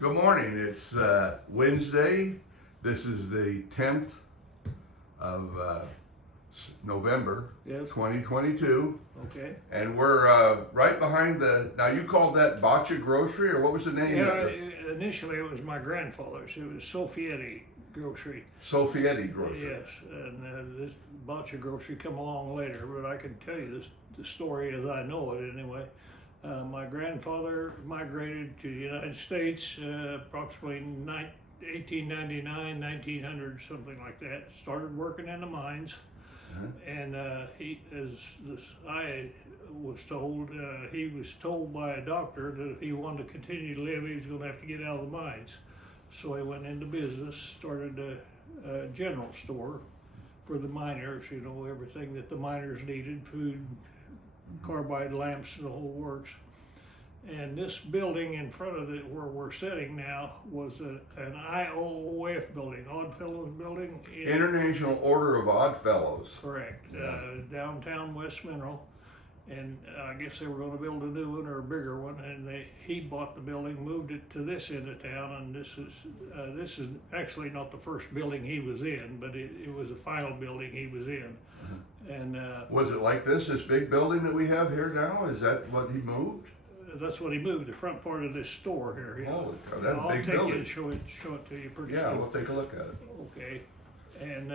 Good morning. It's Wednesday. This is the 10th of November, Yes. 2022. Okay. And we're right behind now you called that Boccia Grocery, or what was the name Yeah, of it? initially it was my grandfather's. It was Sofietti Grocery. Sofietti Grocery. Yes, and this Boccia Grocery come along later, but I can tell you the story as I know it anyway. My grandfather migrated to the United States approximately 1899, 1900, something like that. Started working in the mines. And he, as I was told, he was told by a doctor that if he wanted to continue to live, he was going to have to get out of the mines. So he went into business, started a general store for the miners, you know, everything that the miners needed, food, carbide lamps, the whole works. And this building in front of it where we're sitting now was an IOOF building, Odd Fellows building. International Order of Odd Fellows. Correct. Yeah. Downtown West Mineral. And I guess they were going to build a new one or a bigger one, and he bought the building, moved it to this end of town, and this is actually not the first building he was in, but it was the final building he was in. And Was it like this big building that we have here now? Is that what he moved? that's what he moved, the front part of this store here. Yeah. Holy cow, that's a I'll big take building. you and show it to you pretty Yeah, soon. we'll take a look at it. Okay, and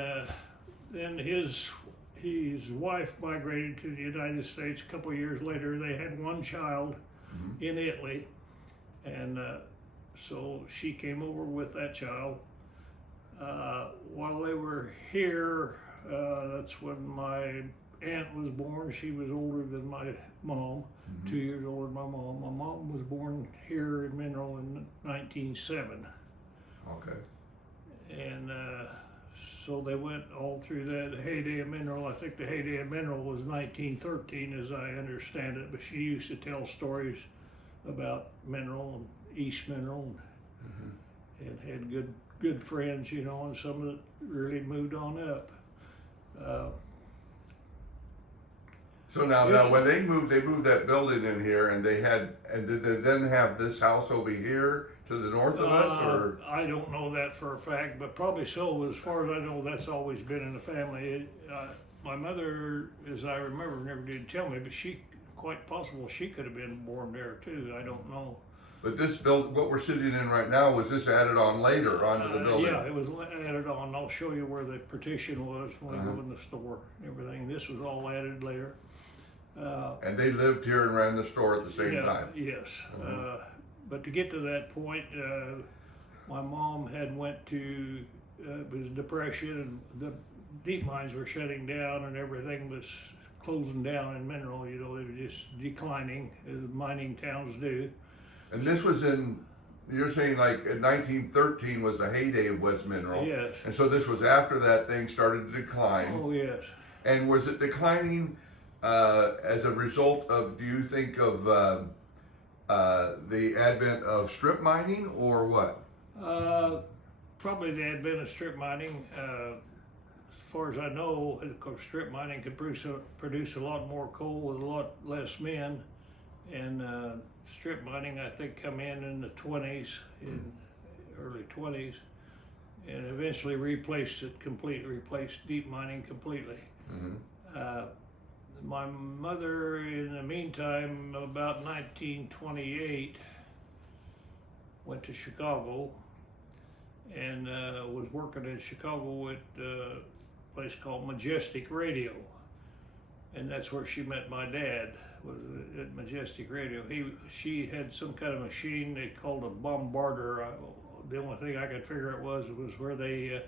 then his wife migrated to the United States. A couple of years later, they had one child in Italy, and so she came over with that child. While they were here, that's when my aunt was born. She was older than my mom, 2 years older than my mom. My mom was born here in Mineral in 1907. Okay. And so they went all through that heyday of Mineral. I think the heyday of Mineral was 1913, as I understand it. But she used to tell stories about Mineral and East Mineral, and had good friends, you know, and some that really moved on up. So now when they moved that building in here, and did they then have this house over here to the north of us, or? I don't know that for a fact, but probably so. As far as I know, that's always been in the family. My mother, as I remember, never did tell me, but quite possible she could have been born there too. I don't know. But this what we're sitting in right now, was this added on later onto the building? Yeah, it was added on. I'll show you where the partition was when we go in the store. Everything. This was all added later. And they lived here and ran the store at the same time? Yes. But to get to that point, my mom had went to, it was depression, and the deep mines were shutting down, and everything was closing down in Mineral. You know, they were just declining, as mining towns do. And this was you're saying like in 1913 was the heyday of West Mineral? Yes. And so this was after that thing started to decline? Oh, yes. And was it declining as a result of, do you think of the advent of strip mining, or what? Probably the advent of strip mining. As far as I know, of course, strip mining could produce a lot more coal with a lot less men. And strip mining, I think, come in the 20s, early 20s, and eventually replaced deep mining completely. My mother, in the meantime, about 1928, went to Chicago and was working in Chicago at a place called Majestic Radio. And that's where she met my dad, was at Majestic Radio. She had some kind of machine they called a bombarder. The only thing I could figure it was where they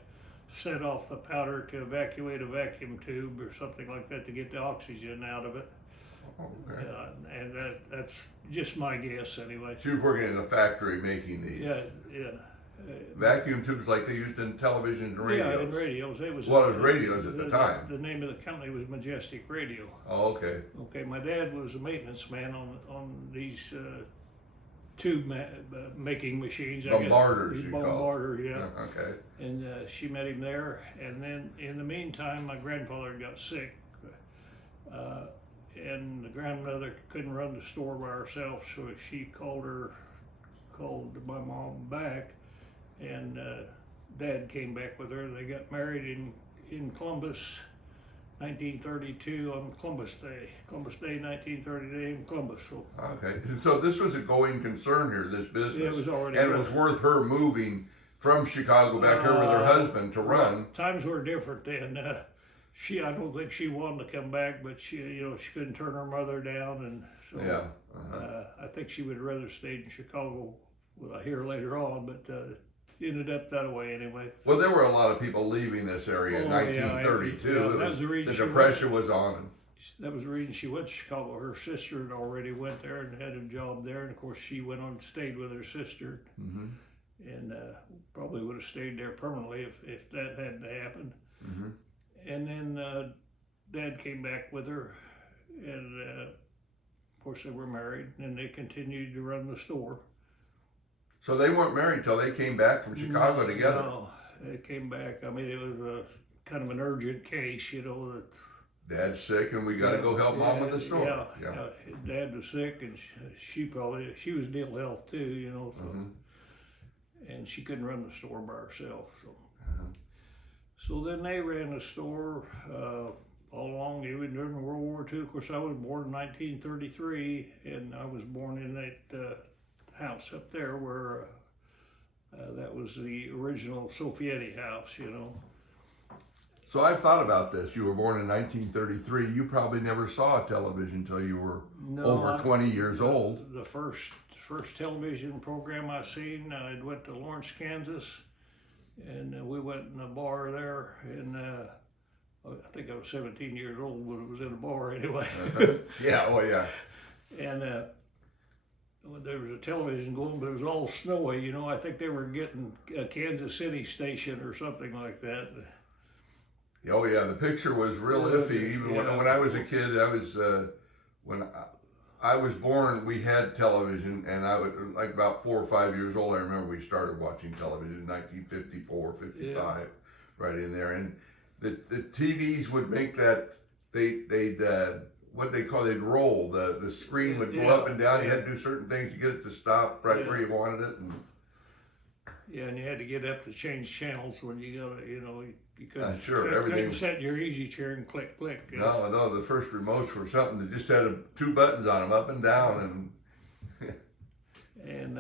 set off the powder to evacuate a vacuum tube or something like that to get the oxygen out of it. Okay. And that's just my guess anyway. She was working in a factory making these? Yeah. Vacuum tubes like they used in television and radios? Yeah, in radios. It was radios at the time. The name of the company was Majestic Radio. Oh, okay. Okay, my dad was a maintenance man on these tube making machines. Bombarders, you call them. Bombarder, yeah. Okay. And she met him there, and then in the meantime, my grandfather got sick, and the grandmother couldn't run the store by herself, so she called her called my mom back, and Dad came back with her. They got married in Columbus, 1932 on Columbus Day. Columbus Day, 1930 in Columbus. So, Okay, so this was a going concern here, this business. Yeah, it was already and it was going. worth her moving from Chicago back here with her husband to run. Times were different then. I don't think she wanted to come back, but she couldn't turn her mother down, and so Yeah. I think she would rather stayed in Chicago. Well, I hear later on, but ended up that way anyway. Well, there were a lot of people leaving this area in Oh, yeah, 1932. yeah, that was the reason she Depression was on. That was the reason she went to Chicago. Her sister had already went there and had a job there, and of course she went on and stayed with her sister, and probably would have stayed there permanently if that hadn't happened. And then Dad came back with her, and of course they were married, and they continued to run the store. So they weren't married till they came back from Chicago together. No, they came back. I mean, it was a kind of an urgent case, that Dad's sick, and we got to go help Mom with the store. Yeah. Dad was sick, and she was ill health too, so, and she couldn't run the store by herself. So then they ran the store all along, even during World War II. Of course, I was born in 1933, and I was born in that house up there where that was the original Sovieti house, So I've thought about this. You were born in 1933. You probably never saw a television till you were over 20 years old. The first television program I seen, I went to Lawrence, Kansas, and we went in a bar there, and I think I was 17 years old when it was in a bar anyway. Yeah, oh yeah. And there was a television going, but it was all snowy, I think they were getting a Kansas City station or something like that. Oh yeah, the picture was real iffy. Even when I was a kid, when I was born, we had television, and I was like about 4 or 5 years old. I remember we started watching television in 1954, 55, right in there. And the TVs would make that they'd roll. The screen would go up and down. You had to do certain things to get it to stop right where you wanted it. And and you had to get up to change channels when you got you couldn't, everything. Couldn't sit in your easy chair and click. No, the first remotes were something that just had 2 buttons on them, up and down, and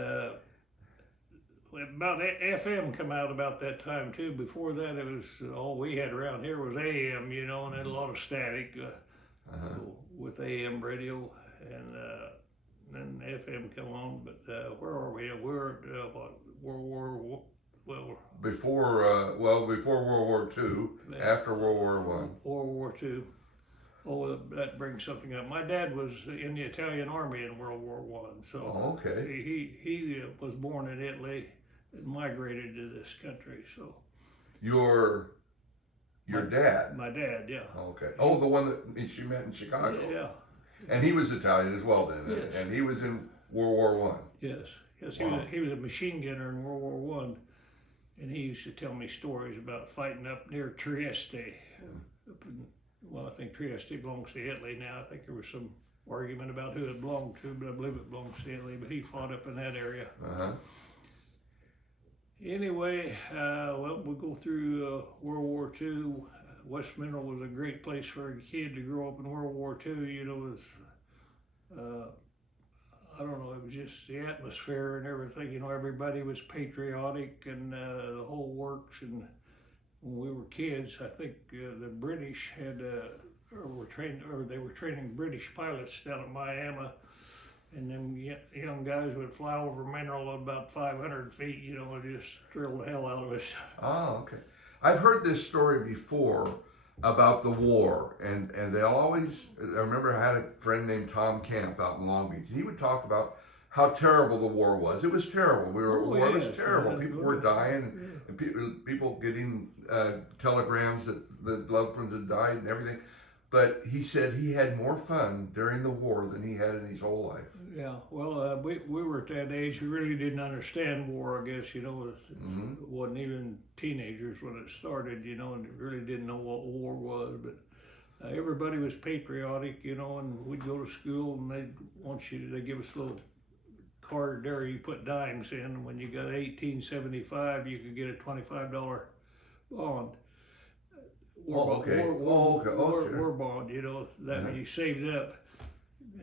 about FM come out about that time too. Before that, it was all we had around here was AM, and had a lot of static with AM radio, and then FM come on. But where are we? We're at World War. Well, before World War II, after World War I. World War II. Oh, that brings something up. My dad was in the Italian army in World War I. So, see, he was born in Italy and migrated to this country. So, your dad? My dad, yeah. Okay. Oh, the one that she met in Chicago. Yeah. And he was Italian as well then. Yes. And he was in World War I. Yes. Wow. He was a machine gunner in World War I. And he used to tell me stories about fighting up near Trieste. I think Trieste belongs to Italy now. I think there was some argument about who it belonged to, but I believe it belongs to Italy. But he fought up in that area. Anyway, we go through World War II. West Mineral was a great place for a kid to grow up in World War II. It was, I don't know, it was just the atmosphere and everything. Everybody was patriotic and the whole works. And when we were kids, I think the British they were training British pilots down at Miami. And them young guys would fly over Mineral at about 500 feet, and just thrill the hell out of us. Oh, okay. I've heard this story before about the war, and they always, I remember I had a friend named Tom Camp out in Long Beach. He would talk about how terrible the war was. It was terrible. War was terrible. People were dying, and people getting telegrams that loved ones had died and everything. But he said he had more fun during the war than he had in his whole life. Yeah, well, we were at that age. We really didn't understand war, I guess, It wasn't even teenagers when it started, and really didn't know what war was. But everybody was patriotic, and we'd go to school and they'd give us little card there you put dimes in, and when you got 1875, you could get a $25 bond. War bond, you know, that when you saved up.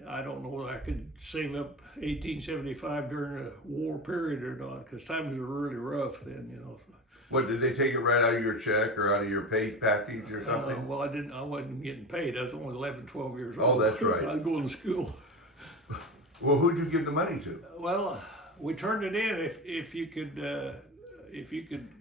I don't know if I could save up 1875 during a war period or not, because times were really rough then, you know. What, did they take it right out of your check or out of your pay package or something? Well, I wasn't getting paid. I was only 11, 12 years old. Oh, that's right. I was going to school. Well, who'd you give the money to? Well, we turned it in if you could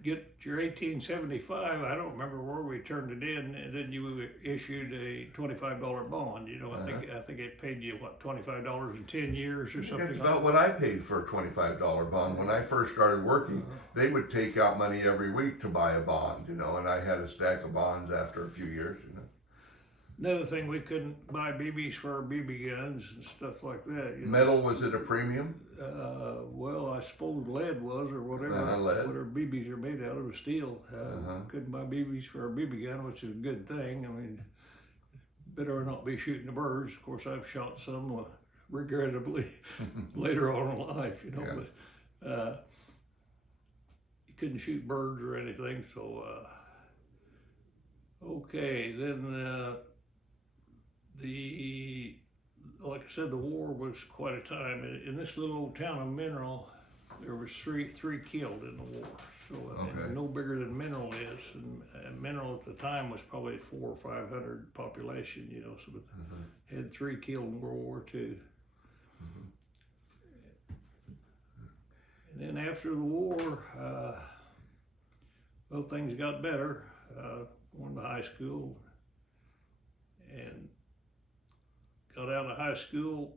get your 1875. I don't remember where we turned it in, and then you issued a $25 bond. You know, I think it paid you what, $25 in 10 years or something. That's about what I paid for a $25 bond when I first started working. They would take out money every week to buy a bond, you know, and I had a stack of bonds after a few years, you know. Another thing, we couldn't buy BBs for our BB guns and stuff like that. You know? Metal, was it a premium? Well, I suppose lead was, or whatever. Lead. Whatever BBs are made out of, steel. Couldn't buy BBs for a BB gun, which is a good thing. I mean, better not be shooting the birds. Of course, I've shot some, regrettably, later on in life, you know. Yeah. But you couldn't shoot birds or anything, so. Okay, then. Like I said, the war was quite a time. In this little old town of Mineral, there was three killed in the war. So and no bigger than Mineral is, and Mineral at the time was probably 400 or 500 population. You know, so had 3 killed in World War II. And then after the war, well, things got better. Went to high school and got out of high school,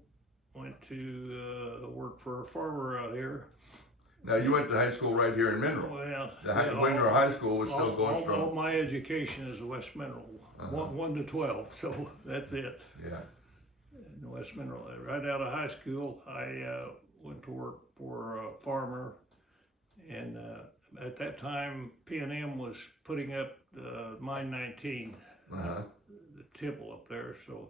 went to work for a farmer out here. Now, you went to high school right here in Mineral. Well, Mineral High School was still going strong. All my education is West Mineral, 1 to 12, so that's it. Yeah. In West Mineral. Right out of high school, I went to work for a farmer, and at that time, P&M was putting up Mine 19, the tipple up there. So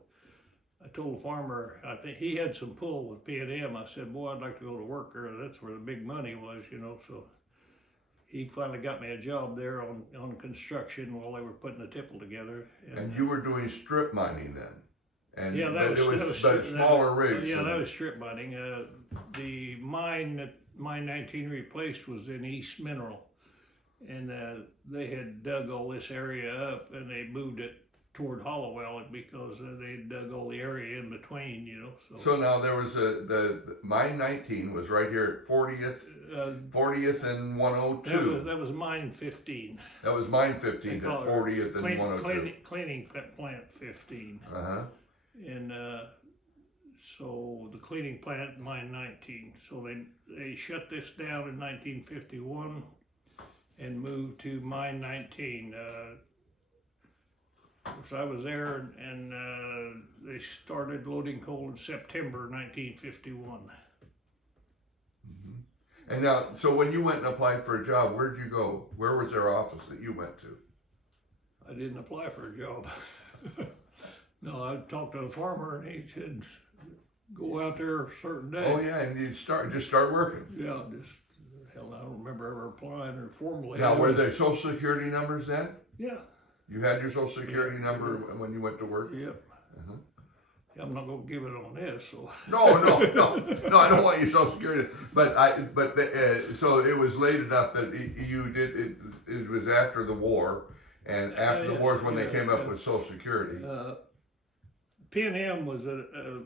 I told the farmer, I think he had some pull with P&M. I said, boy, I'd like to go to work there. That's where the big money was, you know. So he finally got me a job there on construction while they were putting the tipple together. And you were doing strip mining then? And yeah, that was smaller rigs. Yeah, that was strip mining. The mine that Mine 19 replaced was in East Mineral, and they had dug all this area up, and they moved it toward Hollowell because they dug all the area in between, you know. So now there was the Mine 19 was right here at 40th and 102. That was Mine 15. That was Mine 15 at 40th and 102. Cleaning plant 15. And so the cleaning plant, Mine 19. So they shut this down in 1951 and moved to Mine 19. Of course, I was there, and they started loading coal in September 1951. And now, so when you went and applied for a job, where'd you go? Where was their office that you went to? I didn't apply for a job. No, I talked to the farmer, and he said, go out there a certain day. Oh yeah, and you just start working. Yeah, hell, I don't remember ever applying or formally. Now, were there Social Security numbers then? Yeah. You had your Social Security number when you went to work? Yep. I'm not going to give it on this. So. No, I don't want your Social Security. So it was late enough that you did it. It was after the war, and after the war is when they came up with Social Security. P&M was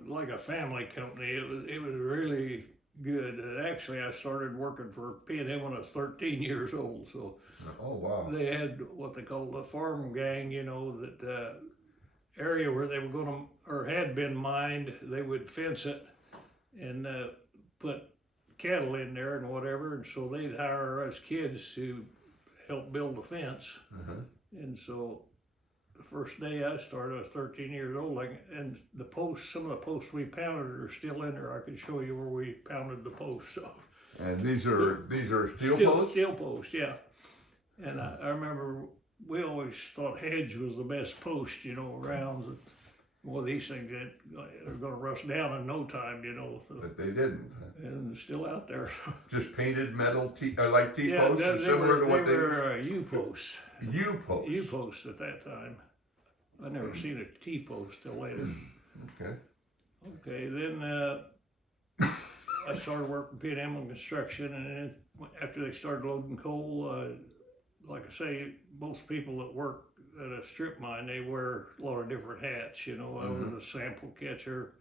like a family company. It was really good. Actually, I started working for P&M when I was 13 years old. So, oh wow! They had what they called a farm gang. You know, that area where they were going to or had been mined, they would fence it and put cattle in there and whatever. And so they'd hire us kids to help build the fence. And so the first day I started, I was 13 years old, and the posts, some of the posts we pounded are still in there. I could show you where we pounded the posts. So. And these are steel posts? Steel posts, yeah. And I remember we always thought hedge was the best post, you know, rounds. Well, these things that are going to rust down in no time, you know. So, But they didn't. and they're still out there. Just painted metal like Yeah, T-posts, or they similar were, to what they they were U-posts. U-posts. U-posts at that time. I never seen a T-post till later. Okay. Okay, then I started working P&M on construction, and then after they started loading coal, like I say, most people that work at a strip mine, they wear a lot of different hats. You know, I was a sample catcher,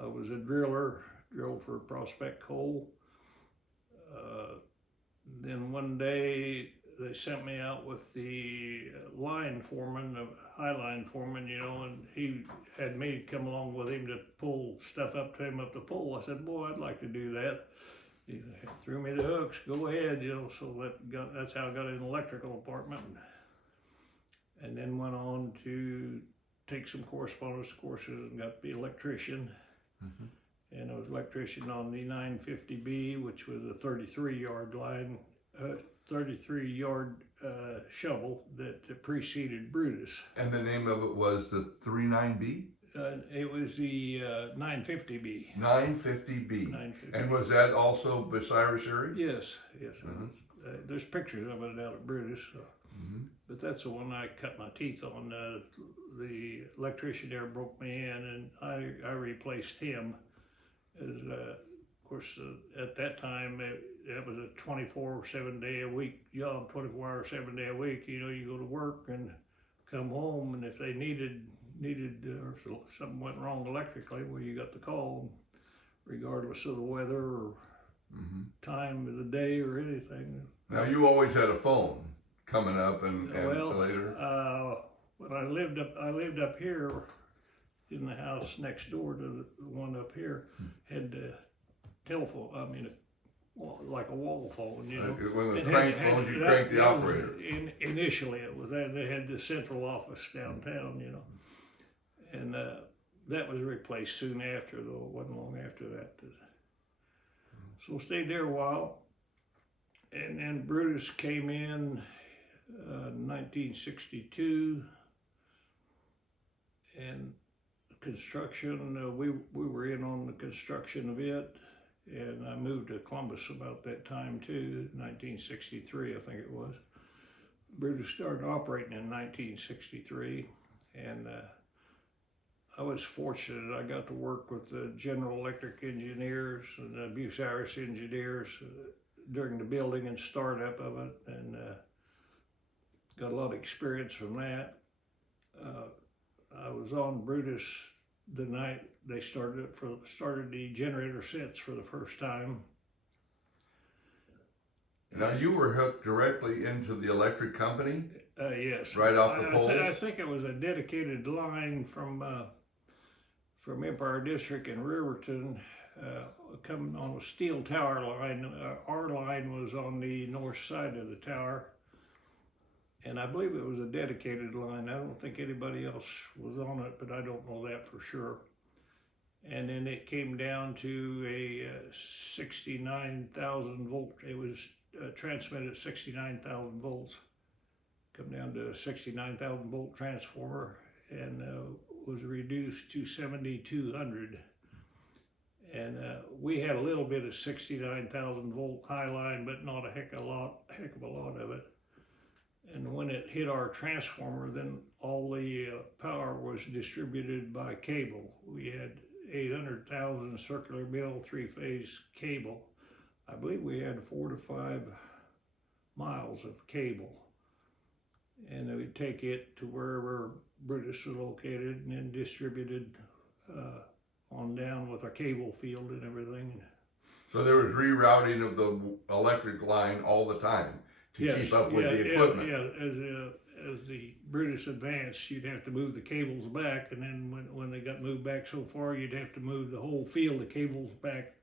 I was a driller, drilled for prospect coal. Then one day they sent me out with the line foreman, the high line foreman, you know, and he had me come along with him to pull stuff up to him up the pole. I said, boy, I'd like to do that. He threw me the hooks, go ahead, you know, so that's how I got in the electrical department. And then went on to take some correspondence courses and got to be electrician. And I was electrician on the 950B, which was a 33-yard line, 33-yard shovel that preceded Brutus. And the name of it was the 39B? It was the 950B. 950B. And was that also Bucyrus area? Yes, yes. There's pictures of it out at Brutus. So. But that's the one I cut my teeth on. The electrician there broke me in, and I replaced him. As, of course, at that time, it was a 24/7 day a week job, 24 hours, 7 day a week. You know, you go to work and come home, and if they needed or if something went wrong electrically, well, you got the call, regardless of the weather or time of the day or anything. Now, you always had a phone coming up and later. When I lived up here in the house next door to the one up here, had telephone. I mean, like a wall phone, you know. One of the crank phones, you crank the operator. Initially, it was that. They had the central office downtown, you know, and that was replaced soon after, though it wasn't long after that. So stayed there a while, and then Brutus came in 1962, and construction, we were in on the construction of it, and I moved to Columbus about that time too, 1963 I think it was. Brutus started operating in 1963, and I was fortunate. I got to work with the General Electric engineers and the Bucyrus engineers during the building and startup of it, and got a lot of experience from that. I was on Brutus the night they started the generator sets for the first time. Now, you were hooked directly into the electric company? Yes. Right off the poles? I think it was a dedicated line from Empire District in Riverton, coming on a steel tower line. Our line was on the north side of the tower. And I believe it was a dedicated line. I don't think anybody else was on it, but I don't know that for sure. And then it came down to a 69,000 volt. It was transmitted at 69,000 volts. Come down to a 69,000 volt transformer, and was reduced to 7,200. And we had a little bit of 69,000 volt high line, but not a heck of a lot of it. And when it hit our transformer, then all the power was distributed by cable. We had 800,000 circular mill 3-phase cable. I believe we had 4 to 5 miles of cable. And then we'd take it to wherever Brutus was located and then distributed on down with our cable field and everything. So there was rerouting of the electric line all the time to keep up with the equipment. As the Brutus advanced, you'd have to move the cables back, and then when they got moved back so far, you'd have to move the whole field of cables back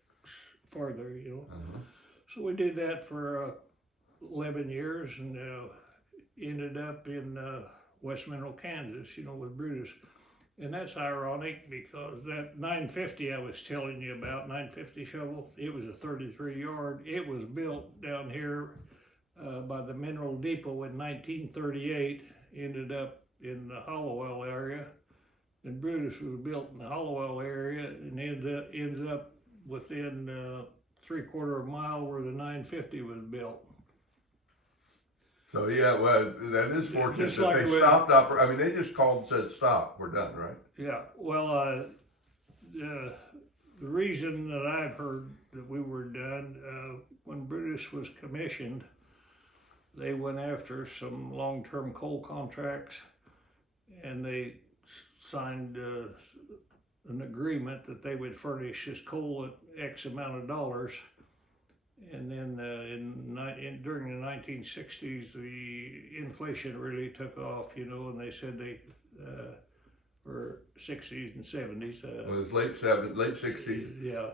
farther, you know. So we did that for 11 years, and ended up in West Mineral, Kansas, you know, with Brutus. And that's ironic because that 950 I was telling you about, 950 shovel, it was a 33-yard. It was built down here by the Mineral Depot in 1938, ended up in the Hollowell area, And Brutus was built in the Hollowell area and ends up within 3/4 of a mile where the 950 was built. So yeah, well, that is fortunate Just that like they with- stopped I mean, they just called and said, stop, we're done, right? Yeah, well, the reason that I've heard that we were done, when Brutus was commissioned, they went after some long-term coal contracts, and they signed an agreement that they would furnish this coal at X amount of dollars. And then during the 1960s, the inflation really took off, you know, and they said they were 60s and 70s. It was late 60s. Yeah.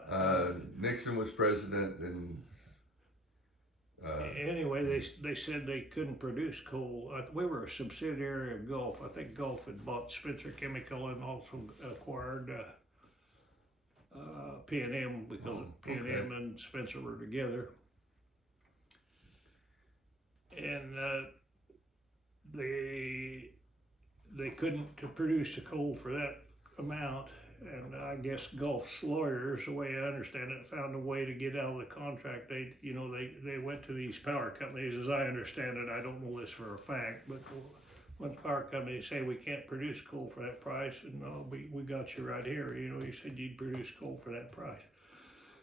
Nixon was president, and anyway, they said they couldn't produce coal. We were a subsidiary of Gulf. I think Gulf had bought Spencer Chemical and also acquired P&M because P&M and Spencer were together. And they couldn't produce the coal for that amount. And I guess Gulf's lawyers, the way I understand it, found a way to get out of the contract. They went to these power companies, as I understand it. I don't know this for a fact, but when power companies say we can't produce coal for that price, and no, we got you right here. You know, you said you'd produce coal for that price.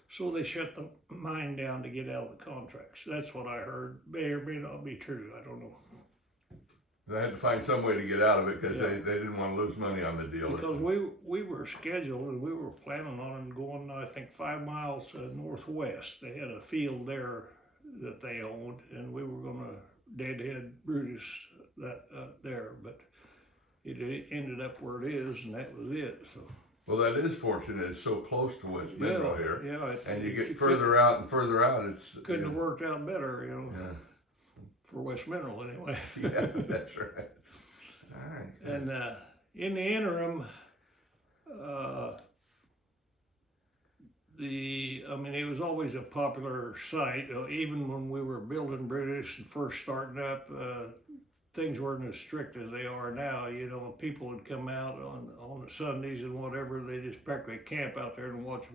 So they shut the mine down to get out of the contracts. That's what I heard. May or may not be true. I don't know. they had to find some way to get out of it because they didn't want to lose money on the deal. Because we were scheduled and we were planning on going, I think, 5 miles northwest. They had a field there that they owned, and we were going to deadhead Brutus there, but it ended up where it is, and that was it. So. Well, that is fortunate. It's so close to West Mineral here. Yeah. And you get further out and further out. It's couldn't have worked out better, you know. Yeah. For West Mineral, anyway. Yeah, that's right. All right. And in the interim, it was always a popular site. Even when we were building Brutus and first starting up, things weren't as strict as they are now. You know, people would come out on the Sundays and whatever. They just practically camp out there and watch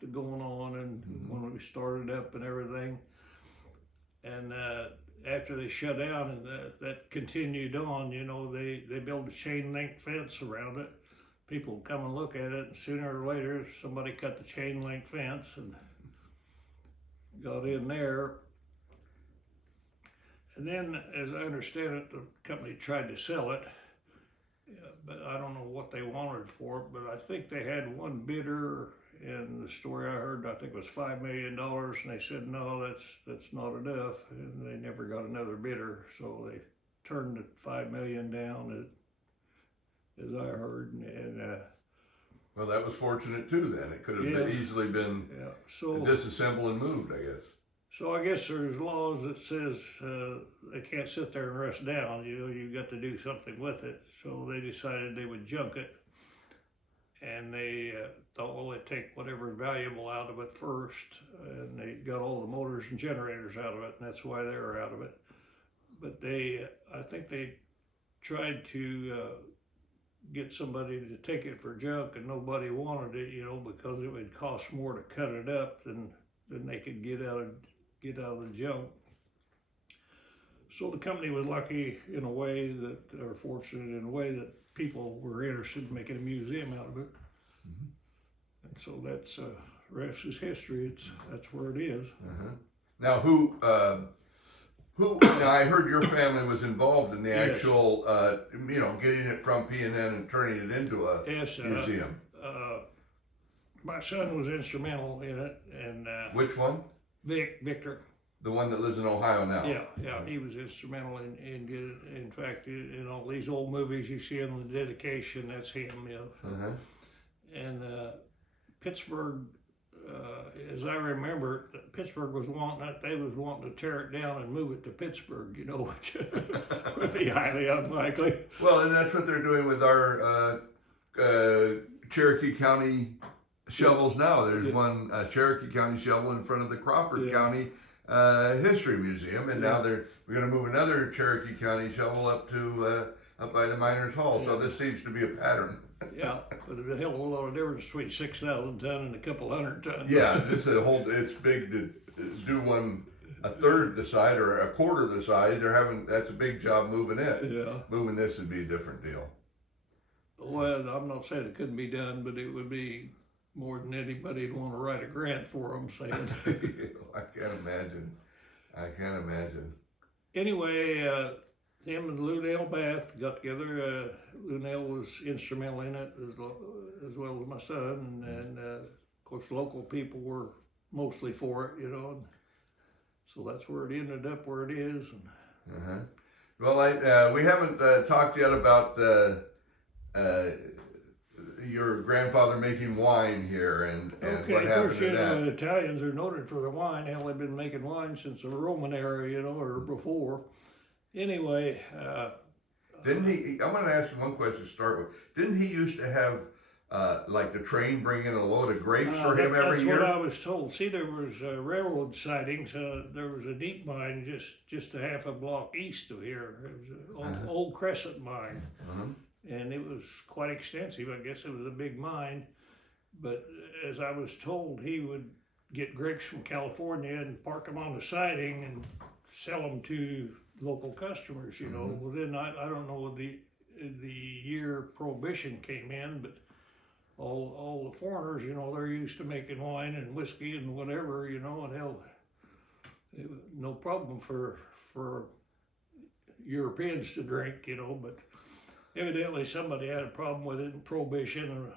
the going on, and when we started up and everything. And after they shut down, and that continued on, you know, they built a chain link fence around it. People would come and look at it, and sooner or later somebody cut the chain link fence and got in there. And then, as I understand it, the company tried to sell it, but I don't know what they wanted for it, but I think they had one bidder, and the story I heard, I think, was $5 million, and they said, no, that's not enough, and they never got another bidder, so they turned the $5 million down, as I heard, and well, that was fortunate too then. It could have easily been disassembled and moved, I guess. So I guess there's laws that says they can't sit there and rest down. You know, you got to do something with it. So they decided they would junk it, and they thought, well, they'd take whatever valuable out of it first, and they got all the motors and generators out of it, and that's why they were out of it. But I think they tried to get somebody to take it for junk, and nobody wanted it, you know, because it would cost more to cut it up than they could get out of the junk. So the company was lucky in a way that, or fortunate in a way that people were interested in making a museum out of it. And so that's rest is history. That's where it is. Now, now I heard your family was involved in the actual, getting it from P&N and turning it into a museum. My son was instrumental in it, and which one? Victor. The one that lives in Ohio now. Yeah, he was instrumental in getting it. In fact, in all these old movies you see on the dedication, that's him. You know. And Pittsburgh, as I remember, Pittsburgh was they was wanting to tear it down and move it to Pittsburgh. You know, which would be highly unlikely. Well, and that's what they're doing with our Cherokee County shovels now. There's one Cherokee County shovel in front of the Crawford County History Museum, and now we're going to move another Cherokee County shovel up by the Miners Hall. So this seems to be a pattern. Yeah, but there's a hell of a lot of difference between 6,000 ton and a couple hundred ton. Yeah, it's big to do a third the size or a quarter the size. That's a big job moving it. Yeah. Moving this would be a different deal. Well, I'm not saying it couldn't be done, but it would be more than anybody'd want to write a grant for them saying. I can't imagine. Anyway, him and Lou Nell Bath got together. Lou Nell was instrumental in it as well as my son, and of course local people were mostly for it, you know. So that's where it ended up where it is. Well, we haven't talked yet about your grandfather making wine here and Okay, what of happened course, to that. Italians are noted for their wine. Hell, they've been making wine since the Roman era, you know, or before. Anyway, Didn't he? I'm going to ask you one question to start with. Didn't he used to have like the train bring in a load of grapes for him every year? That's what I was told. See, there was railroad sidings. There was a deep mine just a half a block east of here. It was an old Crescent mine, and it was quite extensive. I guess it was a big mine. But as I was told, he would get grapes from California and park them on the siding and sell them to local customers. You know. Well, then I don't know the year Prohibition came in, but all the foreigners, you know, they're used to making wine and whiskey and whatever, you know, and hell, it was no problem for Europeans to drink, you know, but evidently somebody had a problem with it in Prohibition.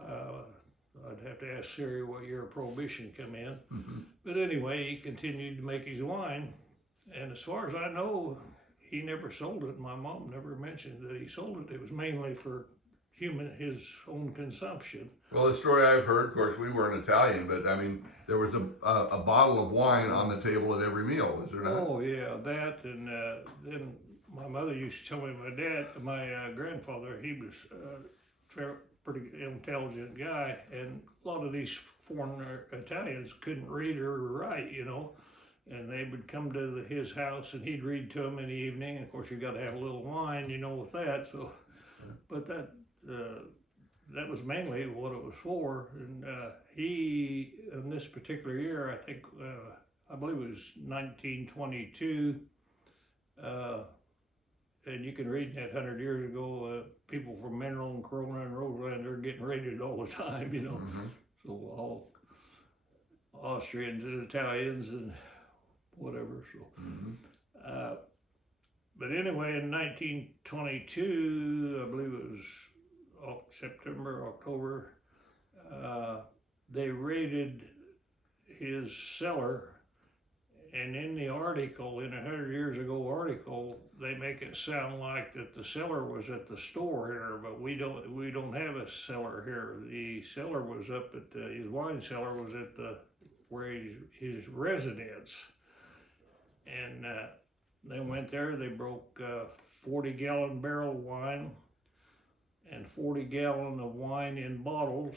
I'd have to ask Siri what year Prohibition come in. But anyway, he continued to make his wine, and as far as I know, he never sold it. My mom never mentioned that he sold it. It was mainly for his own consumption. Well, the story I've heard, of course, we weren't Italian, but I mean, there was a bottle of wine on the table at every meal, was there not? Oh yeah, that, and then my mother used to tell me my grandfather, he was a pretty intelligent guy, and a lot of these foreign Italians couldn't read or write, you know, and they would come to his house and he'd read to them in the evening. And of course, you got to have a little wine, you know, with that. So, but that was mainly what it was for. And he, in this particular year, I think, I believe it was 1922, and you can read that 100 years ago, people from Mineral and Corona and Roseland are getting raided all the time, you know. So all Austrians and Italians and whatever. So, but anyway, in 1922, I believe it was September, October, they raided his cellar, and in the article, in a 100 years ago article, they make it sound like that the cellar was at the store here, but we don't have a cellar here. The cellar was up at his wine cellar was at where his residence, and they went there. They broke 40-gallon barrel of wine and 40-gallon of wine in bottles,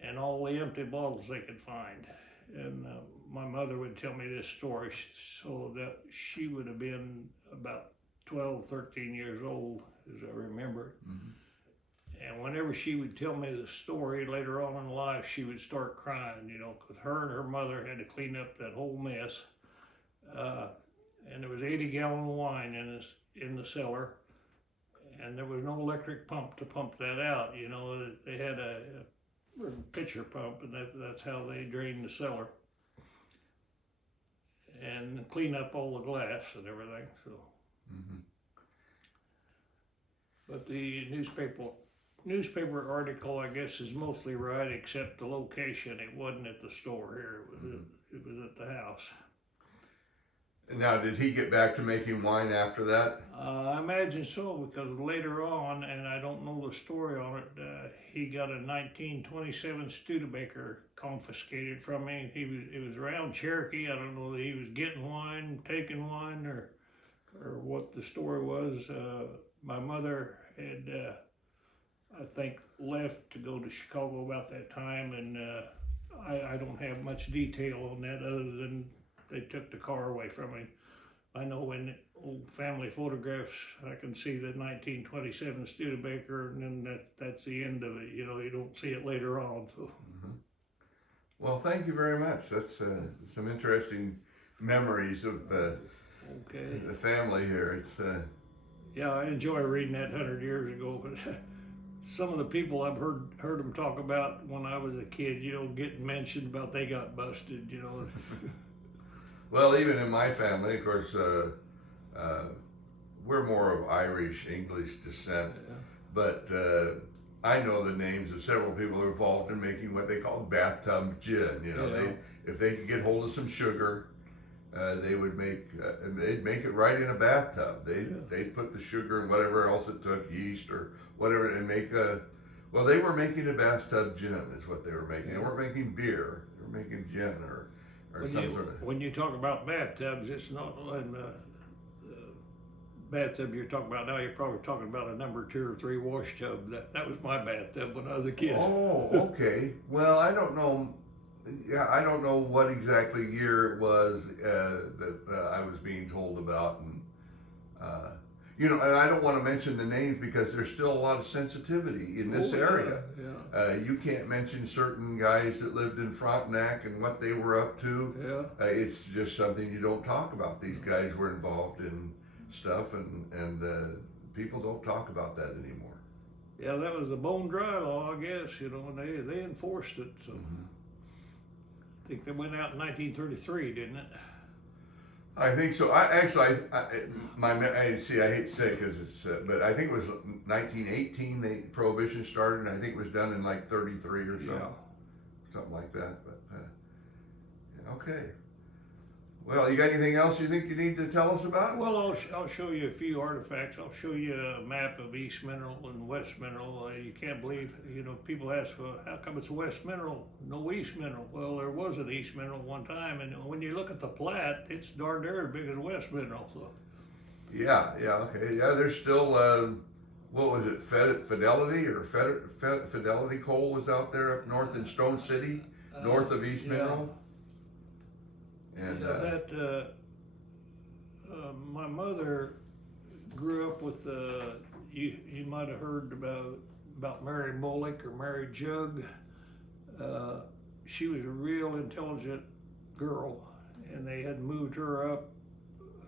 and all the empty bottles they could find. And my mother would tell me this story, so that she would have been about 12, 13 years old, as I remember it. And whenever she would tell me the story later on in life, she would start crying, you know, because her and her mother had to clean up that whole mess. And there was 80-gallon wine in the cellar, and there was no electric pump to pump that out. You know, they had a pitcher pump, and that's how they drained the cellar and clean up all the glass and everything. So, but the newspaper article, I guess, is mostly right, except the location. It wasn't at the store here. It was at the house. Now, did he get back to making wine after that? I imagine so, because later on, and I don't know the story on it, he got a 1927 Studebaker confiscated from him. It was around Cherokee. I don't know that he was getting wine, taking wine, or what the story was. My mother had, I think, left to go to Chicago about that time, and I don't have much detail on that other than they took the car away from him. I know in old family photographs, I can see the 1927 Studebaker, and then that's the end of it. You know, you don't see it later on. So. Mm-hmm. Well, thank you very much. That's some interesting memories of Okay. the family here. It's Yeah, I enjoy reading that 100 years ago, but some of the people I've heard them talk about when I was a kid, you know, getting mentioned about they got busted, you know. well, even in my family, of course, we're more of Irish English descent, Yeah. but I know the names of several people involved in making what they call bathtub gin. You know, Yeah. if they could get hold of some sugar, they would they'd make it right in a bathtub. They'd put the sugar and whatever else it took, yeast or whatever, and make well, they were making a bathtub gin is what they were making. They weren't making beer. They were making gin or some sort of. When you talk about bathtubs, it's not in the bathtub you're talking about now. You're probably talking about a number 2 or 3 wash tub. That was my bathtub when I was a kid. Oh, okay. Well, I don't know. Yeah, I don't know what exactly year it was that I was being told about, and you know, and I don't want to mention the names because there's still a lot of sensitivity in this area. Yeah. You can't mention certain guys that lived in Frontenac and what they were up to. Yeah. It's just something you don't talk about. These guys were involved in stuff, and people don't talk about that anymore. Yeah, that was the bone dry law, I guess, you know, and they enforced it. So Mm-hmm. I think they went out in 1933, didn't it? I think so. I hate to say because it's, but I think it was 1918. Prohibition started, and I think it was done in like 33 or so, something like that. But yeah, okay. Well, you got anything else you think you need to tell us about? Well, I'll show you a few artifacts. I'll show you a map of East Mineral and West Mineral. You can't believe, you know, people ask, well, how come it's West Mineral, no East Mineral? Well, there was an East Mineral one time, and when you look at the plat, it's darn near as big as West Mineral. So. Yeah, okay. Yeah, there's still, what was it, Fidelity or Fidelity Coal was out there up north in Stone City, north of East Mineral. And my mother grew up with you might have heard about Mary Molick or Mary Jug. She was a real intelligent girl, and they had moved her up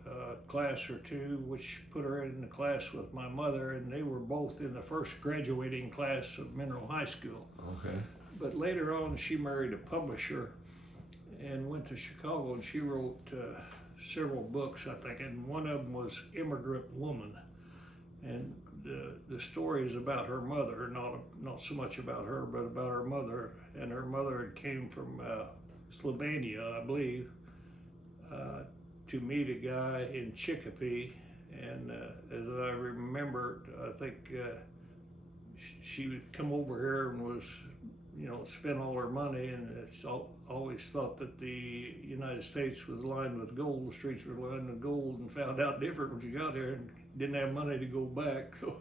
a class or 2, which put her in the class with my mother, and they were both in the first graduating class of Mineral High School. okay. But later on, she married a publisher and went to Chicago, and she wrote several books, I think, and one of them was Immigrant Woman. And the story is about her mother, not so much about her, but about her mother. And her mother came from Slovenia, I believe, to meet a guy in Chicopee. And as I remember, I think she would come over here and was, you know, spent all her money, and it's always thought that the United States was lined with gold, the streets were lined with gold, and found out different when she got there and didn't have money to go back. So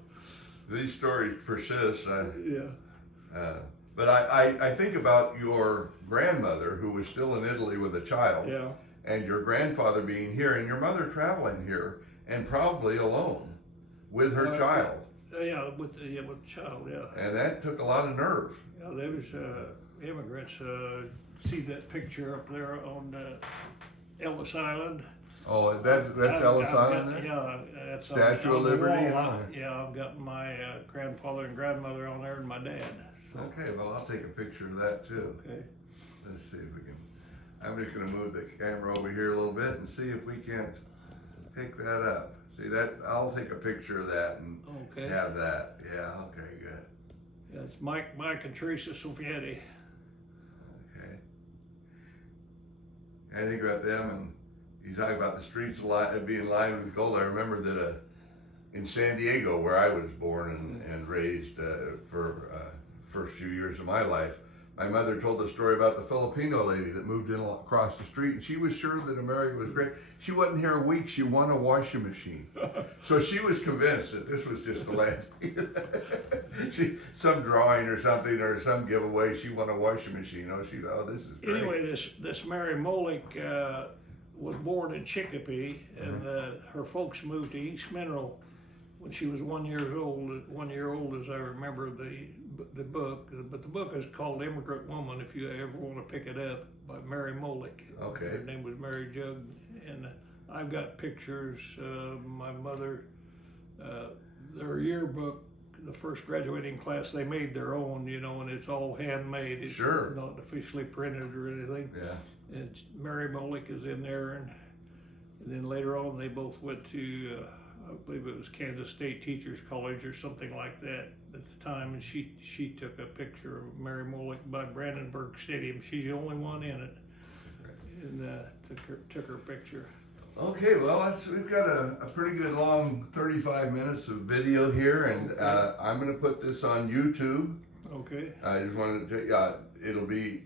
These stories persist. yeah. But I think about your grandmother who was still in Italy with a child, Yeah. and your grandfather being here, and your mother traveling here, and probably alone with her child. Yeah, with the child, yeah. And that took a lot of nerve. Yeah, there was immigrants. See that picture up there on Ellis Island? Oh, that's Ellis Island there? Yeah, that's Statue of the Liberty wall. and all that. Yeah, I've got my grandfather and grandmother on there, and my dad. So. Okay, well, I'll take a picture of that too. Okay. Let's see if we can. I'm just going to move the camera over here a little bit and see if we can't pick that up. See that? I'll take a picture of that and Okay. have that. Yeah, okay, good. Yeah, it's Mike and Teresa Sofietti. Okay. I think about them, and you talk about the streets being lined with gold. I remember that in San Diego, where I was born and raised for first few years of my life, my mother told the story about the Filipino lady that moved in across the street, and she was sure that America was great. She wasn't here a week. She won a washing machine. So she was convinced that this was just a land. Some drawing or something, or some giveaway, she won a washing machine. Oh, this is great. Anyway, this Mary Molick was born in Chicopee, and her folks moved to East Mineral when she was 1 year old. 1 year old, as I remember the book. But the book is called Immigrant Woman. If you ever want to pick it up, by Mary Molick. Okay. Her name was Mary Jug, and I've got pictures. My mother, their yearbook, the first graduating class, they made their own, you know, and it's all handmade. It's Sure. not officially printed or anything. Yeah. And Mary Molick is in there, and then later on they both went to, I believe it was Kansas State Teachers College or something like that at the time, and she took a picture of Mary Molick by Brandenburg Stadium. She's the only one in it, and took her picture. Okay, well, we've got a pretty good long 35 minutes of video here, and I'm going to put this on YouTube. Okay. I just wanted to tell you, it'll be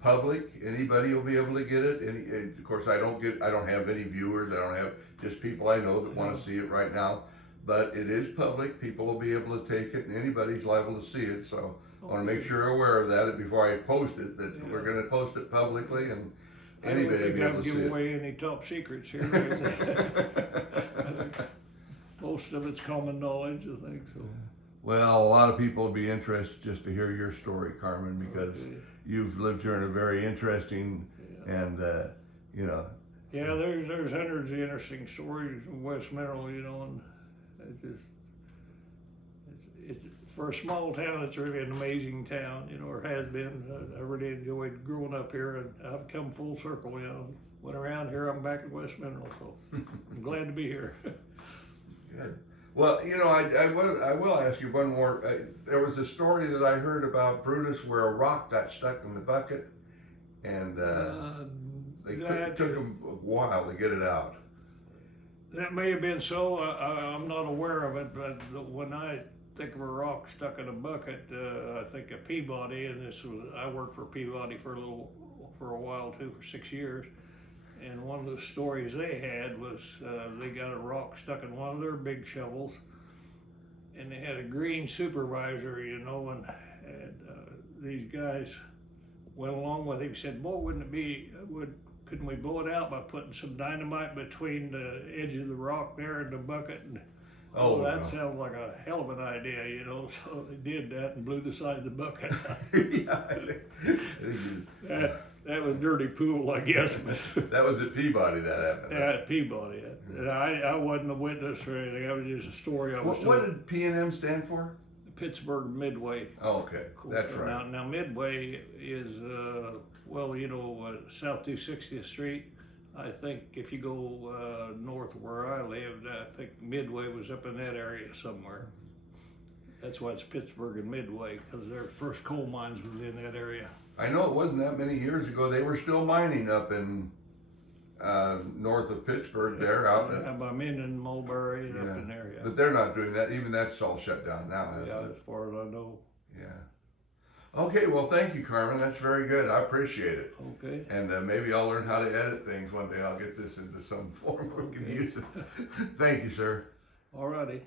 public. Anybody will be able to get it. Of course, I don't have any viewers. I don't have just people I know that want to see it right now. But it is public. People will be able to take it, and anybody's liable to see it. So I want to make sure you're aware of that before I post it. That we're going to post it publicly, and anybody will be able to see it. I don't think I'll give away any top secrets here. I think most of it's common knowledge. I think so. Well, a lot of people will be interested just to hear your story, Carmen, because you've lived here in a very interesting and, you know. Yeah, there's hundreds of interesting stories from West Mineral, you know, and it's for a small town, it's really an amazing town, you know, or has been. I really enjoyed growing up here, and I've come full circle, you know. Went around here, I'm back at West Mineral, so I'm glad to be here. Good. Well, you know, I will ask you one more. There was a story that I heard about Brutus where a rock got stuck in the bucket, and it took him a while to get it out. That may have been so. I'm not aware of it, but when I think of a rock stuck in a bucket, I think of Peabody, and I worked for Peabody for a while too, for 6 years. And one of the stories they had was they got a rock stuck in one of their big shovels, and they had a green supervisor, you know, and these guys went along with him. Said, "Boy, couldn't we blow it out by putting some dynamite between the edge of the rock there and the bucket?" And that sounds like a hell of an idea, you know. So they did that and blew the side of the bucket. That was dirty pool, I guess. That was at Peabody that happened. Yeah, at Peabody. And I wasn't a witness or anything. That was just a story I was told. What did P&M stand for? Pittsburgh Midway. Oh, okay. That's right. Now Midway is, south 260th Street. I think if you go north of where I lived, I think Midway was up in that area somewhere. That's why it's Pittsburgh and Midway, because their first coal mines was in that area. I know it wasn't that many years ago. They were still mining up in north of Pittsburgh there. By Minden, Mulberry, and up in there. Yeah. But they're not doing that. Even that's all shut down now. Yeah, as far as I know. Yeah. Okay, well, thank you, Carmen. That's very good. I appreciate it. Okay. And maybe I'll learn how to edit things one day. I'll get this into some form where we can use it. Thank you, sir. All righty.